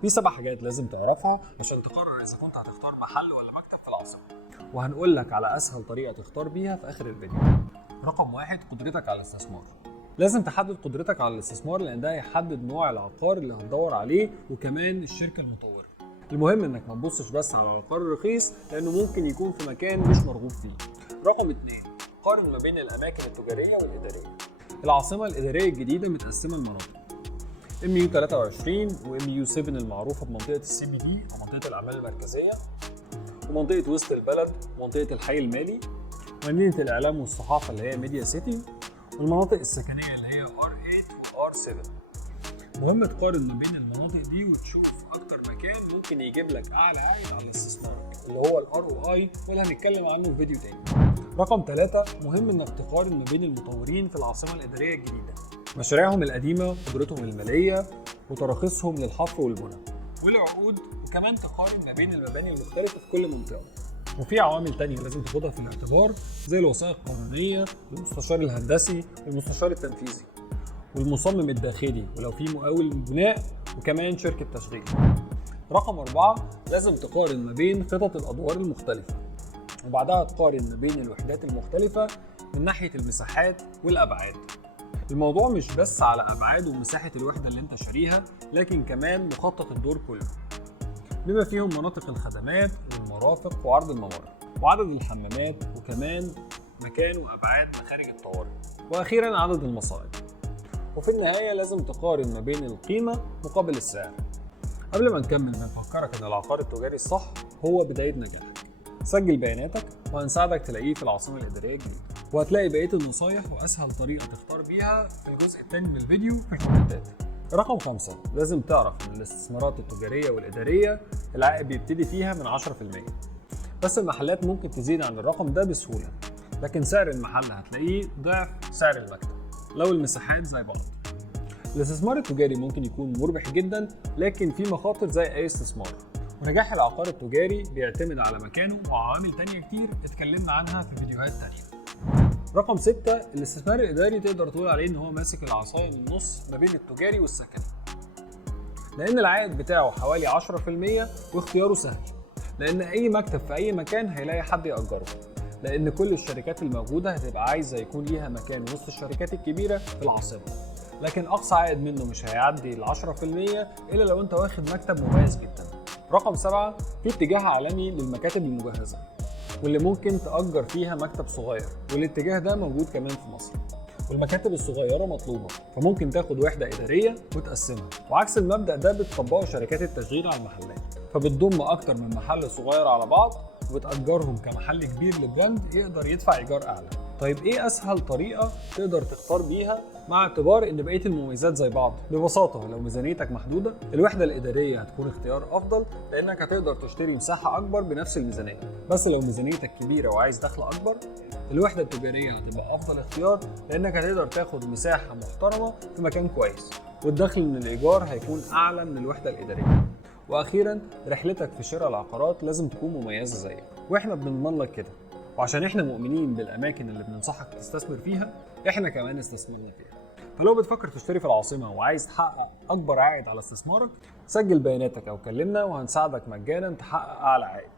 في 7 حاجات لازم تعرفها عشان تقرر اذا كنت هتختار محل ولا مكتب في العاصمه، وهنقول لك على اسهل طريقه تختار بيها في اخر الفيديو. رقم 1، قدرتك على الاستثمار. لازم تحدد قدرتك على الاستثمار لان ده هيحدد نوع العقار اللي هتدور عليه وكمان الشركه المطوره. المهم انك ما تبصش بس على العقار الرخيص لانه ممكن يكون في مكان مش مرغوب فيه. رقم 2، قارن ما بين الاماكن التجاريه والاداريه. العاصمه الاداريه الجديده متقسمه لمناطق MU 23 و MU 7 المعروفه بمنطقه CBD او منطقه الاعمال المركزيه، ومنطقه وسط البلد ومنطقه الحي المالي، ومدينه الاعلام والصحافه اللي هي ميديا سيتي، والمناطق السكنيه اللي هي R8 و R7. مهم تقارن ما بين المناطق دي وتشوف اكتر مكان ممكن يجيب لك اعلى عائد على استثمارك اللي هو ROI، واللي هنتكلم عنه في فيديو تاني. رقم 3، مهم انك تقارن ما بين المطورين في العاصمه الاداريه الجديده، مشاريعهم القديمه، قدرتهم الماليه، وتراخيصهم للحفر والبنى والعقود، وكمان تقارن ما بين المباني المختلفه في كل منطقه. وفي عوامل تانية لازم تاخدها في الاعتبار زي الوثائق القانونيه والمستشار الهندسي والمستشار التنفيذي والمصمم الداخلي ولو في مقاول بناء وكمان شركه تشغيل. رقم 4، لازم تقارن ما بين خطط الادوار المختلفه، وبعدها تقارن ما بين الوحدات المختلفه من ناحيه المساحات والابعاد. الموضوع مش بس على ابعاد ومساحه الوحده اللي انت شاريها، لكن كمان مخطط الدور كله بما فيهم مناطق الخدمات والمرافق وعرض الممر وعدد الحمامات وكمان مكان وابعاد مخارج الطوارئ، واخيرا عدد المصاعد. وفي النهايه لازم تقارن ما بين القيمه مقابل السعر. قبل ما نكمل بنفكرك ان العقار التجاري الصح هو بدايه نجاحك. سجل بياناتك وهنساعدك تلاقيه في العاصمه الاداريه الجديده، وهتلاقي بقيه النصايح واسهل طريقه تختار بيها في الجزء الثاني من الفيديو في الكومنتات. رقم 5، لازم تعرف ان الاستثمارات التجاريه والاداريه العائد بيبتدي فيها من 10%، بس المحلات ممكن تزيد عن الرقم ده بسهوله، لكن سعر المحل هتلاقيه ضعف سعر المكتب لو المساحات زي بعض. الاستثمار التجاري ممكن يكون مربح جدا، لكن في مخاطر زي اي استثمار، ونجاح العقار التجاري بيعتمد على مكانه وعوامل تانية كتير اتكلمنا عنها في فيديوهات تانية. رقم 6، الاستثمار الإداري تقدر تقول عليه إن هو ماسك العصاية من النص ما بين التجاري والسكني، لأن العائد بتاعه حوالي 10% واختياره سهل، لأن أي مكتب في أي مكان هيلاقي حد يأجره، لأن كل الشركات الموجودة هتبقى عايزة يكون ليها مكان وسط الشركات الكبيرة في العاصمة، لكن أقصى عائد منه مش هيعدي 10% إلا لو أنت واخد مكتب مميز جدا. رقم 7، في اتجاه عالمي للمكاتب المجهزة واللي ممكن تأجر فيها مكتب صغير، والاتجاه ده موجود كمان في مصر، والمكاتب الصغيرة مطلوبة، فممكن تاخد وحدة إدارية وتقسمها، وعكس المبدأ ده بتطبقه شركات التشغيل على المحلات، فبتضم أكتر من محل صغير على بعض وبتأجرهم كمحل كبير لبراند يقدر يدفع إيجار أعلى. طيب إيه أسهل طريقة تقدر تختار بيها مع اعتبار إن بقية المميزات زي بعض؟ ببساطة لو ميزانيتك محدودة الوحدة الإدارية هتكون اختيار أفضل، لأنك هتقدر تشتري مساحة أكبر بنفس الميزانية. بس لو ميزانيتك كبيرة وعايز دخل أكبر الوحدة التجارية هتبقى أفضل اختيار، لأنك هتقدر تاخد مساحة محترمة في مكان كويس، والدخل من الإيجار هيكون أعلى من الوحدة الإدارية. وأخيرا رحلتك في شراء العقارات لازم تكون مميزة زيك، وإحنا بنضمن لك كده، وعشان إحنا مؤمنين بالأماكن اللي بننصحك تستثمر فيها إحنا كمان استثمرنا فيها. فلو بتفكر تشتري في العاصمة وعايز تحقق أكبر عائد على استثمارك، سجل بياناتك أو كلمنا وهنساعدك مجانا تحقق أعلى عائد.